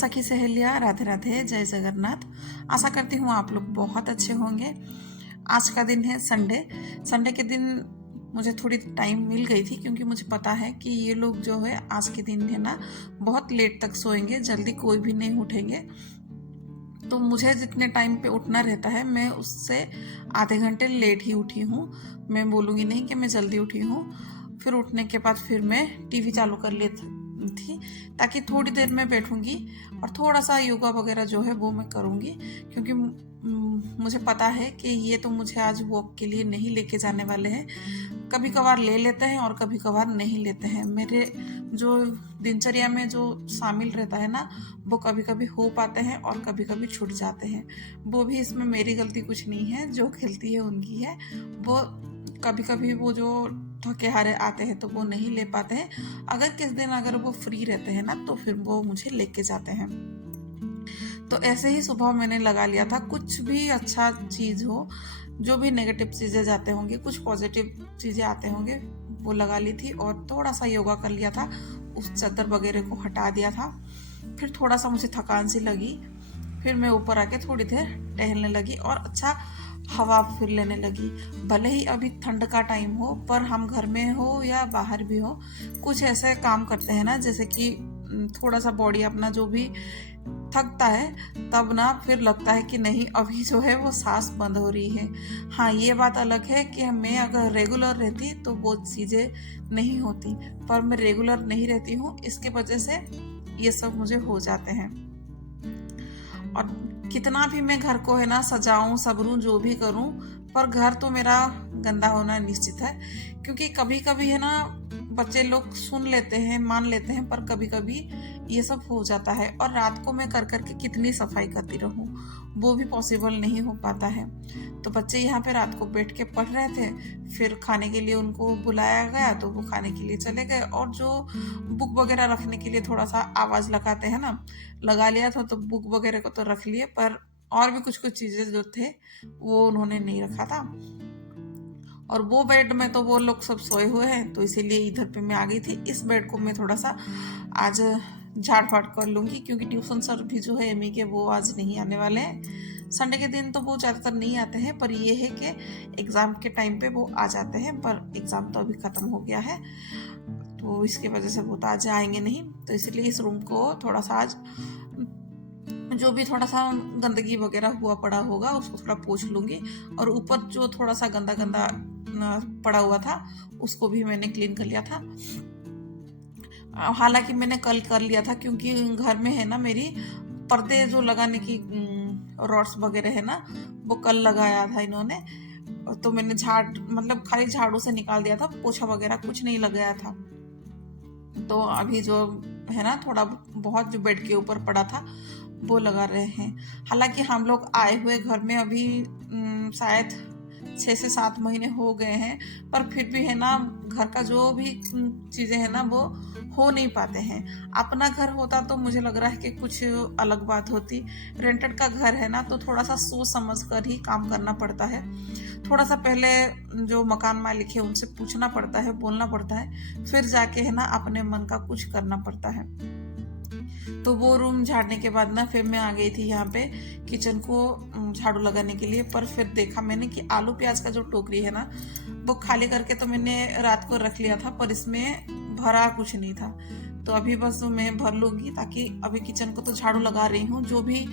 सखी सहेलियाँ, राधे राधे, जय जगन्नाथ। आशा करती हूँ आप लोग बहुत अच्छे होंगे। आज का दिन है संडे। संडे के दिन मुझे थोड़ी टाइम मिल गई थी क्योंकि मुझे पता है कि ये लोग जो है आज के दिन है ना बहुत लेट तक सोएंगे, जल्दी कोई भी नहीं उठेंगे। तो मुझे जितने टाइम पे उठना रहता है मैं उससे आधे घंटे लेट ही उठी हूँ। मैं बोलूँगी नहीं कि मैं जल्दी उठी हूँ। फिर उठने के बाद फिर मैं टीवी चालू कर लेती थी ताकि थोड़ी देर में बैठूंगी और थोड़ा सा योगा वगैरह जो है वो मैं करूँगी, क्योंकि मुझे पता है कि ये तो मुझे आज वॉक के लिए नहीं लेके जाने वाले हैं। कभी कभार ले लेते हैं और कभी कभार नहीं लेते हैं। मेरे जो दिनचर्या में जो शामिल रहता है ना वो कभी कभी हो पाते हैं और कभी कभी छूट जाते हैं। वो भी इसमें मेरी गलती कुछ नहीं है, जो गलती है उनकी है। वो कभी कभी वो जो थके हारे आते हैं तो वो नहीं ले पाते हैं। अगर किस दिन अगर वो फ्री रहते हैं ना तो फिर वो मुझे लेके जाते हैं। तो ऐसे ही सुबह मैंने लगा लिया था, कुछ भी अच्छा चीज़ हो, जो भी नेगेटिव चीज़ें जाते होंगे, कुछ पॉजिटिव चीज़ें आते होंगे, वो लगा ली थी और थोड़ा सा योगा कर लिया था। उस चादर वगैरह को हटा दिया था। फिर थोड़ा सा मुझे थकान सी लगी। फिर मैं ऊपर आके थोड़ी देर टहलने लगी और अच्छा हवा फिर लेने लगी। भले ही अभी ठंड का टाइम हो पर हम घर में हो या बाहर भी हो, कुछ ऐसे काम करते हैं ना जैसे कि थोड़ा सा बॉडी अपना जो भी थकता है तब ना फिर लगता है कि नहीं अभी जो है वो सांस बंद हो रही है। हाँ, ये बात अलग है कि मैं अगर रेगुलर रहती तो वो चीज़ें नहीं होती, पर मैं रेगुलर नहीं रहती हूँ, इसके वजह से ये सब मुझे हो जाते हैं। और कितना भी मैं घर को है ना सजाऊं सबरूं जो भी करूं, पर घर तो मेरा गंदा होना निश्चित है। क्योंकि कभी कभी है ना बच्चे लोग सुन लेते हैं, मान लेते हैं, पर कभी कभी ये सब हो जाता है और रात को मैं कर करके कितनी सफाई करती रहूं, वो भी पॉसिबल नहीं हो पाता है। तो बच्चे यहाँ पे रात को बैठ के पढ़ रहे थे, फिर खाने के लिए उनको बुलाया गया तो वो खाने के लिए चले गए, और जो बुक वगैरह रखने के लिए थोड़ा सा आवाज़ लगाते हैं ना, लगा लिया था। तो बुक वगैरह को तो रख लिए, पर और भी कुछ कुछ चीज़ें जो थे वो उन्होंने नहीं रखा था। और वो बेड में तो वो लोग सब सोए हुए हैं, तो इसीलिए इधर पे मैं आ गई थी। इस बेड को मैं थोड़ा सा आज झाड़ फाड़ कर लूँगी, क्योंकि ट्यूशन सर भी जो है एमी के वो आज नहीं आने वाले हैं। संडे के दिन तो वो ज़्यादातर नहीं आते हैं, पर ये है कि एग्ज़ाम के टाइम पे वो आ जाते हैं, पर एग्ज़ाम तो अभी ख़त्म हो गया है तो इसकी वजह से वो तो आज आएंगे नहीं। तो इसलिए इस रूम को थोड़ा सा आज जो भी थोड़ा सा गंदगी वगैरह हुआ पड़ा होगा उसको थोड़ा पोंछ लूँगी, और ऊपर जो थोड़ा सा गंदा गंदा पड़ा हुआ था उसको भी मैंने क्लीन कर लिया था। हालांकि मैंने कल कर लिया था क्योंकि घर में है ना मेरी पर्दे जो लगाने की रॉड्स वगैरह है ना वो कल लगाया था इन्होंने। तो मैंने मतलब खाली झाड़ू से निकाल दिया था, पोछा वगैरह कुछ नहीं लगाया था। तो अभी जो है ना थोड़ा बहुत जो बेड के ऊपर पड़ा था वो लगा रहे हैं। हालांकि हम लोग आए हुए घर में अभी शायद 6 से 7 महीने हो गए हैं, पर फिर भी है ना घर का जो भी चीज़ें हैं ना वो हो नहीं पाते हैं। अपना घर होता तो मुझे लग रहा है कि कुछ अलग बात होती। रेंटेड का घर है ना तो थोड़ा सा सोच समझ कर ही काम करना पड़ता है। थोड़ा सा पहले जो मकान मालिक है उनसे पूछना पड़ता है, बोलना पड़ता है, फिर जाके है ना अपने मन का कुछ करना पड़ता है। तो वो रूम झाड़ने के बाद ना फिर मैं आ गई थी यहाँ पे किचन को झाड़ू लगाने के लिए। पर फिर देखा मैंने कि आलू प्याज का जो टोकरी है ना वो खाली करके तो मैंने रात को रख लिया था, पर इसमें भरा कुछ नहीं था। तो अभी बस मैं भर लूँगी, ताकि अभी किचन को तो झाड़ू लगा रही हूँ, जो भी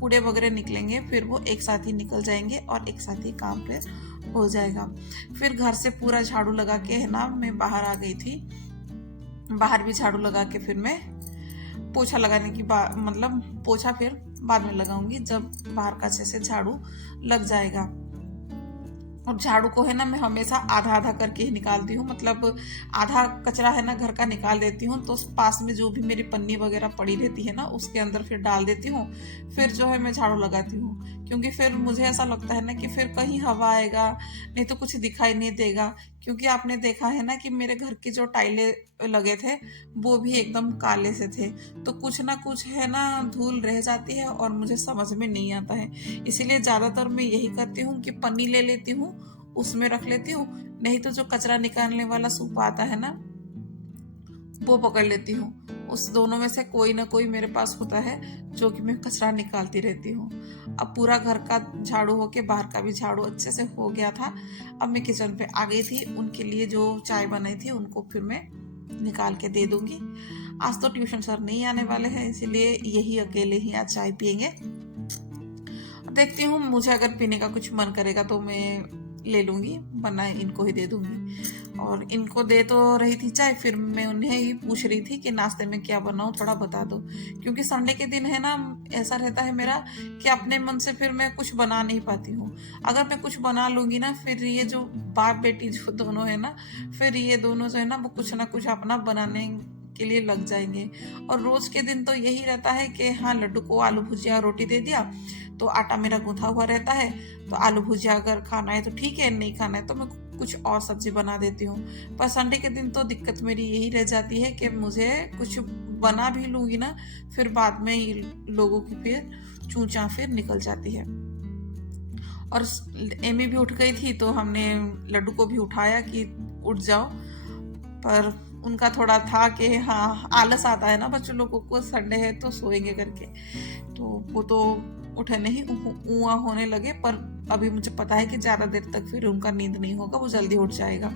कूड़े वगैरह निकलेंगे फिर वो एक साथ ही निकल जाएंगे और एक साथ ही काम फिर हो जाएगा। फिर घर से पूरा झाड़ू लगा के है ना मैं बाहर आ गई थी। बाहर भी झाड़ू लगा के फिर मैं पोछा लगाने की मतलब पोछा फिर बाद में लगाऊंगी जब बाहर का अच्छे से झाड़ू लग जाएगा। और झाड़ू को है ना मैं हमेशा आधा आधा करके ही निकालती हूँ, मतलब आधा कचरा है ना घर का निकाल देती हूँ, तो पास में जो भी मेरी पन्नी वगैरह पड़ी रहती है ना उसके अंदर फिर डाल देती हूँ। फिर जो है मैं झाड़ू लगाती हूँ, क्योंकि फिर मुझे ऐसा लगता है ना कि फिर कहीं हवा आएगा, नहीं तो कुछ दिखाई नहीं देगा। क्योंकि आपने देखा है ना कि मेरे घर की जो टाइलें लगे थे वो भी एकदम काले से थे, तो कुछ ना कुछ है ना धूल रह जाती है और मुझे समझ में नहीं आता है। इसीलिए ज़्यादातर मैं यही करती हूँ कि पन्नी ले लेती हूँ, उसमें रख लेती हूँ, नहीं तो जो कचरा निकालने वाला सूप आता है ना वो पकड़ लेती हूँ, उस दोनों में से कोई ना कोई मेरे पास होता है जो कि मैं कचरा निकालती रहती हूँ। अब पूरा घर का झाड़ू हो के बाहर का भी झाड़ू अच्छे से हो गया था। अब मैं किचन पे आ गई थी, उनके लिए जो चाय बनाई थी उनको फिर मैं निकाल के दे दूंगी। आज तो ट्यूशन सर नहीं आने वाले हैं, इसीलिए यही अकेले ही आज चाय पियेंगे। देखती हूँ, मुझे अगर पीने का कुछ मन करेगा तो मैं ले लूँगी, वरना इनको ही दे दूँगी। और इनको दे तो रही थी चाय, फिर मैं उन्हें ही पूछ रही थी कि नाश्ते में क्या बनाऊँ, थोड़ा बता दो। क्योंकि संडे के दिन है ना, ऐसा रहता है मेरा कि अपने मन से फिर मैं कुछ बना नहीं पाती हूँ। अगर मैं कुछ बना लूँगी ना, फिर ये जो बाप बेटी जो दोनों है ना, फिर ये दोनों जो है ना वो कुछ ना कुछ अपना बनाने के लिए लग जाएंगे। और रोज के दिन तो यही रहता है कि हाँ, लड्डू को आलू भुजिया रोटी दे दिया तो आटा मेरा गूंथा हुआ रहता है, तो आलू भुजिया अगर खाना है तो ठीक है, नहीं खाना है तो मैं कुछ और सब्जी बना देती हूँ। पर संडे के दिन तो दिक्कत मेरी यही रह जाती है कि मुझे कुछ बना भी लूँगी ना, फिर बाद में लोगों की फिर चूचा फिर निकल जाती है। और एमी भी उठ गई थी तो हमने लड्डू को भी उठाया कि उठ जाओ, पर उनका थोड़ा था कि हाँ, आलस आता है ना बच्चों लोगों को, संडे है तो सोएंगे करके, तो वो तो उठे नहीं, ऊआ होने लगे। पर अभी मुझे पता है कि ज़्यादा देर तक फिर उनका नींद नहीं होगा, वो जल्दी उठ जाएगा।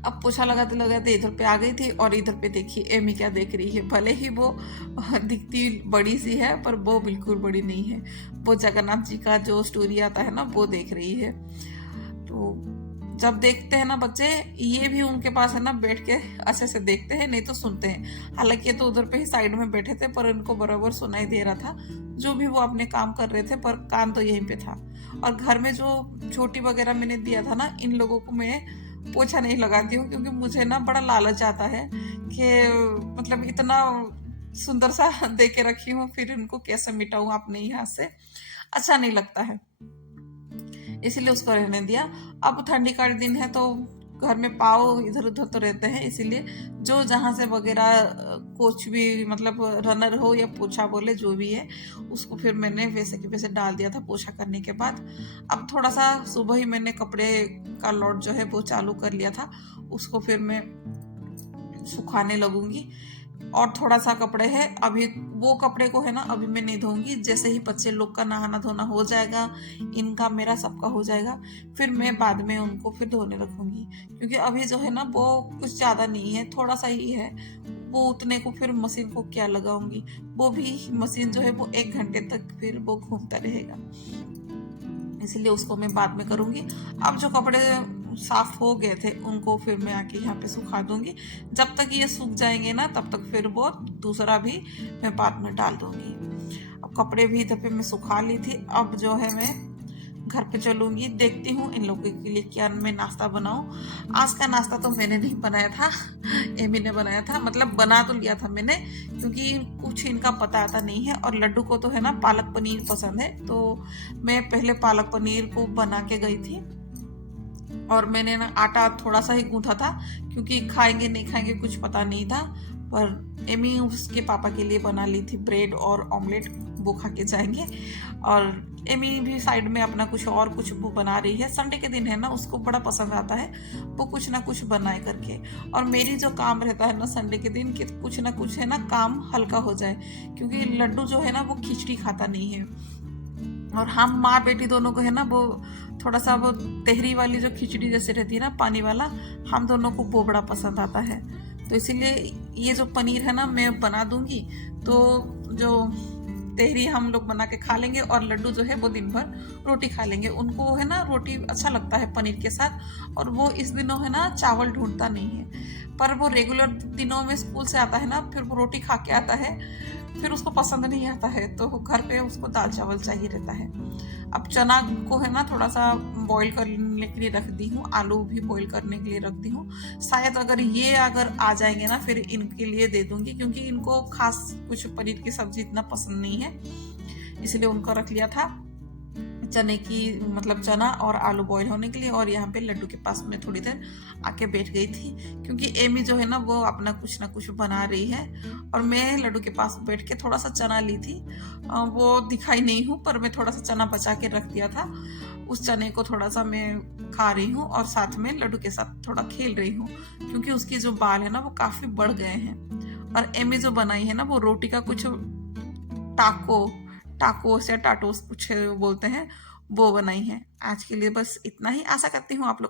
अब पोछा लगाते लगाते इधर पे आ गई थी, और इधर पे देखिए एमी क्या देख रही है। भले ही वो दिखती बड़ी सी है, पर वो बिल्कुल बड़ी नहीं है। वो जगन्नाथ जी का जो स्टोरी आता है ना, वो देख रही है। तो जब देखते हैं ना बच्चे, ये भी उनके पास है ना बैठ के अच्छे से देखते हैं, नहीं तो सुनते हैं। हालांकि ये तो उधर पे ही साइड में बैठे थे, पर इनको बराबर सुनाई दे रहा था जो भी वो अपने काम कर रहे थे, पर कान तो यहीं पे था। और घर में जो छोटी वगैरह मैंने दिया था ना, इन लोगों को मैं पोछा नहीं लगाती हूँ, क्योंकि मुझे ना बड़ा लालच आता है कि मतलब इतना सुंदर सा दे के रखी हूँ, फिर इनको कैसे मिटाऊँ अपने ही हाथ से, अच्छा नहीं लगता है, इसीलिए उसको रहने दिया। अब ठंडी का दिन है तो घर में पाव इधर उधर तो रहते हैं, इसीलिए जो जहाँ से वगैरह कुछ भी मतलब रनर हो या पोछा बोले जो भी है, उसको फिर मैंने वैसे के वैसे डाल दिया था पोछा करने के बाद। अब थोड़ा सा सुबह ही मैंने कपड़े का लोड जो है वो चालू कर लिया था, उसको फिर मैं सुखाने लगूंगी। और थोड़ा सा कपड़े है, अभी वो कपड़े को है ना अभी मैं नहीं धोऊंगी। जैसे ही बच्चे लोग का नहाना धोना हो जाएगा, इनका मेरा सबका हो जाएगा, फिर मैं बाद में उनको फिर धोने रखूंगी। क्योंकि अभी जो है ना वो कुछ ज़्यादा नहीं है, थोड़ा सा ही है, वो उतने को फिर मशीन को क्या लगाऊंगी। वो भी मशीन जो है वो 1 घंटे तक फिर वो घूमता रहेगा, इसलिए उसको मैं बाद में करूंगी। अब जो कपड़े साफ हो गए थे उनको फिर मैं आके यहाँ पे सुखा दूंगी। जब तक ये सूख जाएंगे ना, तब तक फिर वो दूसरा भी मैं बाद में डाल दूंगी। अब कपड़े भी इधर पे मैं सुखा ली थी। अब जो है मैं घर पे चलूंगी, देखती हूँ इन लोगों के लिए क्या मैं नाश्ता बनाऊं। आज का नाश्ता तो मैंने नहीं बनाया था, एमी ने बनाया था। मतलब बना तो लिया था मैंने, क्योंकि कुछ इनका पता आता नहीं है। और लड्डू को तो है ना पालक पनीर पसंद है, तो मैं पहले पालक पनीर को बना के गई थी। और मैंने ना आटा थोड़ा सा ही गूंथा था, क्योंकि खाएंगे नहीं खाएंगे कुछ पता नहीं था। पर एमी उसके पापा के लिए बना ली थी ब्रेड और ऑमलेट, वो खा के जाएंगे। और एमी भी साइड में अपना कुछ और कुछ वो बना रही है। संडे के दिन है ना, उसको बड़ा पसंद आता है वो कुछ ना कुछ बनाए करके। और मेरी जो काम रहता है ना संडे के दिन, कि कुछ ना कुछ है ना काम हल्का हो जाए, क्योंकि लड्डू जो है ना वो खिचड़ी खाता नहीं है। और हम माँ बेटी दोनों को है ना वो थोड़ा सा वो तहरी वाली जो खिचड़ी जैसे रहती है ना पानी वाला, हम दोनों को वो बड़ा पसंद आता है। तो इसीलिए ये जो पनीर है ना मैं बना दूंगी, तो जो तहरी हम लोग बना के खा लेंगे, और लड्डू जो है वो दिन भर रोटी खा लेंगे। उनको है ना रोटी अच्छा लगता है पनीर के साथ, और वो इस दिनों है ना चावल ढूंढता नहीं है। पर वो रेगुलर दिनों में स्कूल से आता है ना, फिर वो रोटी खा के आता है, फिर उसको पसंद नहीं आता है, तो घर पे उसको दाल चावल चाहिए रहता है। अब चना को है ना थोड़ा सा बॉईल करने के लिए रख दी हूँ, आलू भी बॉईल करने के लिए रख दी हूँ। शायद अगर आ जाएंगे ना, फिर इनके लिए दे दूंगी, क्योंकि इनको खास कुछ पनीर की सब्जी इतना पसंद नहीं है, इसलिए उनको रख लिया था चने की मतलब चना और आलू बॉईल होने के लिए। और यहाँ पे लड्डू के पास में थोड़ी देर आके बैठ गई थी, क्योंकि एमी जो है ना वो अपना कुछ ना कुछ बना रही है, और मैं लड्डू के पास बैठ के थोड़ा सा चना ली थी। वो दिखाई नहीं हूँ, पर मैं थोड़ा सा चना बचा के रख दिया था, उस चने को थोड़ा सा मैं खा रही हूँ, और साथ में लड्डू के साथ थोड़ा खेल रही हूँ, क्योंकि उसके जो बाल है ना वो काफ़ी बढ़ गए हैं। और एमी जो बनाई है ना वो रोटी का कुछ टाको टाकोस या टाटोस कुछ बोलते हैं, वो बनाई है। आज के लिए बस इतना ही। आशा करती हूँ आप लोग